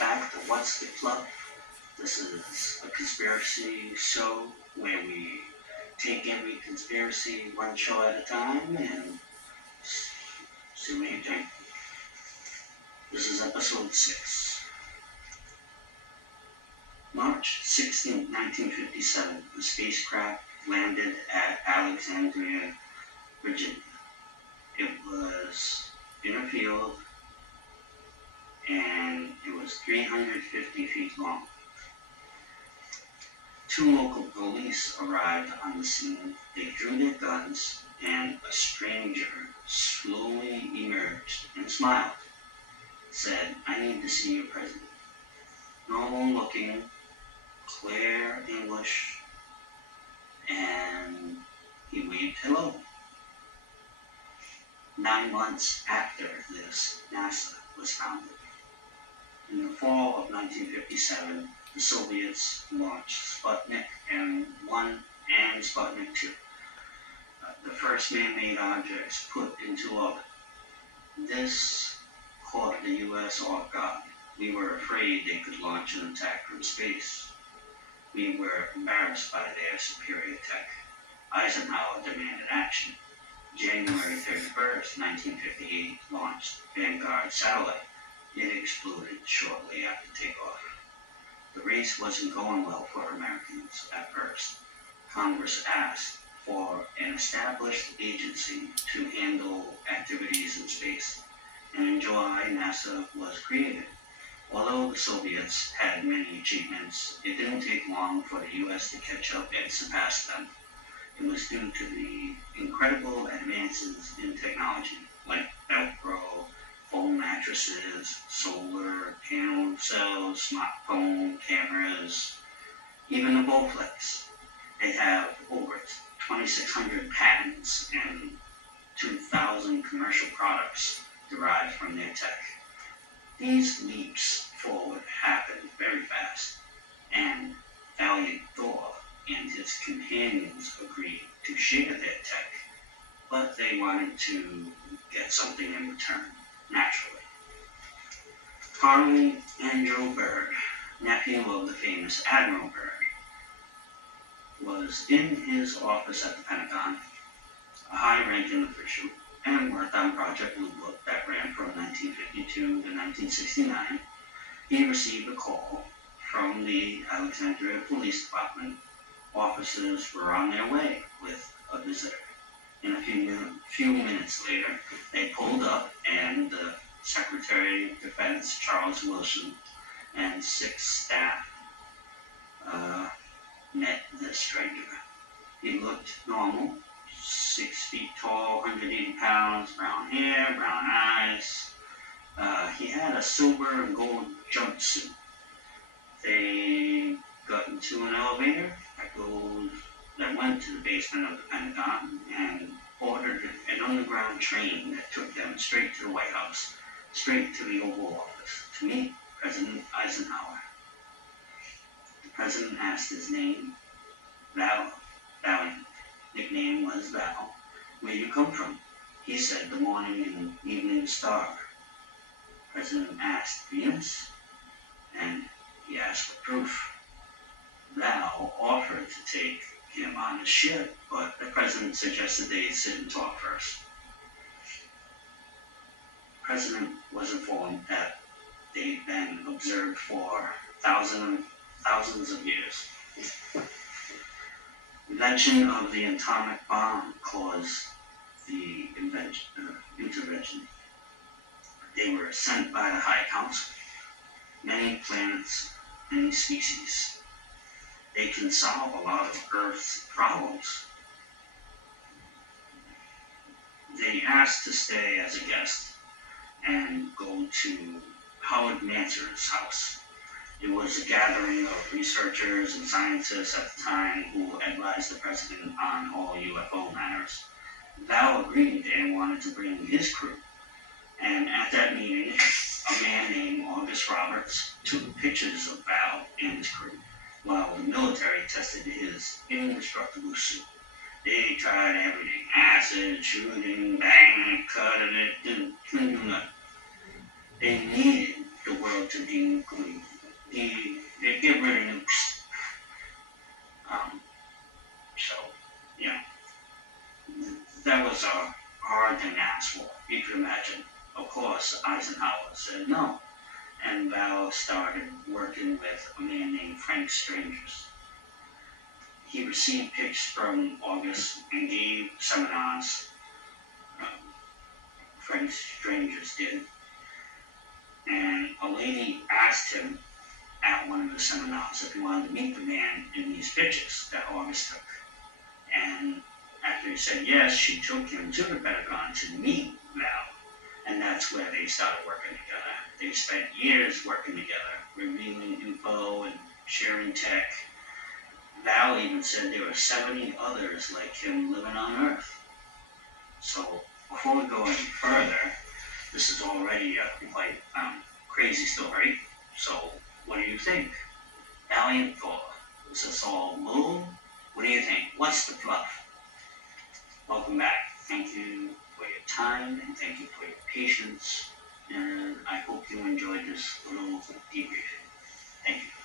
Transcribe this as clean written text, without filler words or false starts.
back to What's the Fluff. This is a conspiracy show where we take every conspiracy one show at a time and see what you think. This is episode 6. March 16, 1957, the spacecraft landed at Alexandria, Virginia. It was in a field and it was 350 feet long. 2 local police arrived on the scene. They drew their guns, and a stranger slowly emerged and smiled. Said, "I need to see your president." Normal looking, clear English, and he waved hello. 9 months after this, NASA was founded. In the fall of 1957, the Soviets launched Sputnik M1 and Sputnik 2, the first man-made objects put into orbit. This caught the U.S. off guard. We were afraid they could launch an attack from space. We were embarrassed by their superior tech. Eisenhower demanded action. January 31st, 1958, launched Vanguard satellite. It exploded shortly after takeoff. The race wasn't going well for Americans at first. Congress asked for an established agency to handle activities in space, and in July, NASA was created. Although the Soviets had many achievements, it didn't take long for the U.S. to catch up and surpass them. It was due to the incredible advances in technology, like Velcro, foam mattresses, solar panel cells, smartphone cameras, even the Bowflex. They have over 2,600 patents and 2,000 commercial products derived from their tech. These leaps forward happened very fast, and Valiant Thor and his companions agreed to share their tech, but they wanted to get something in return, naturally. Harley Andrew Byrd, nephew of the famous Admiral Byrd, was in his office at the Pentagon, a high-ranking official, and worked on Project Blue Book that ran from 1952 to 1969. He received a call from the Alexandria Police Department. Officers were on their way with a visitor. In a few minutes later, they pulled up, and the Secretary of Defense, Charles Wilson, and 6 staff met the stranger. He looked normal, 6 feet tall, 180 pounds, brown hair, brown eyes. He had a silver and gold jumpsuit. They got into an elevator that went to the basement of the Pentagon and ordered an underground train that took them straight to the White House, straight to the Oval Office, to meet President Eisenhower. The president asked his name, Valiant. Nickname was Val. "Where you come from?" He said, "The morning and evening star." The president asked, "Venus?" And he asked for proof. Val offered to take him on a ship, but the president suggested they sit and talk first. The president was informed that they'd been observed for thousands of years. The invention of the atomic bomb caused the intervention. They were sent by the High Council. Many planets, many species. They can solve a lot of Earth's problems. They asked to stay as a guest and go to Howard Mansor's house. It was a gathering of researchers and scientists at the time who advised the president on all UFO matters. Val agreed and wanted to bring his crew. And at that meeting, a man named August Roberts took pictures of Val and his crew, while the military tested his indestructible suit. They tried everything: acid, shooting, bang, cutting it, didn't do nothing. They needed the world wrote to Dean Goody. They get rid of nukes. So, yeah, that was a hard thing to ask for. You can imagine. Of course, Eisenhower said no, and Val started working with a man named Frank Strangers. He received pitch from August and gave seminars. Um, Frank Strangers did. And a lady asked him at one of the seminars if he wanted to meet the man in these pictures that August took. And after he said yes, she took him to the Pentagon to meet Val. And that's where they started working together. They spent years working together, revealing info and sharing tech. Val even said there were 70 others like him living on Earth. So before we go any further, this is already a quite crazy story. So what do you think? Valiant Thor. Is this all moon? What do you think? What's the fluff? Welcome back. Thank you for your time and thank you for your patience. And I hope you enjoyed this little debriefing. Thank you.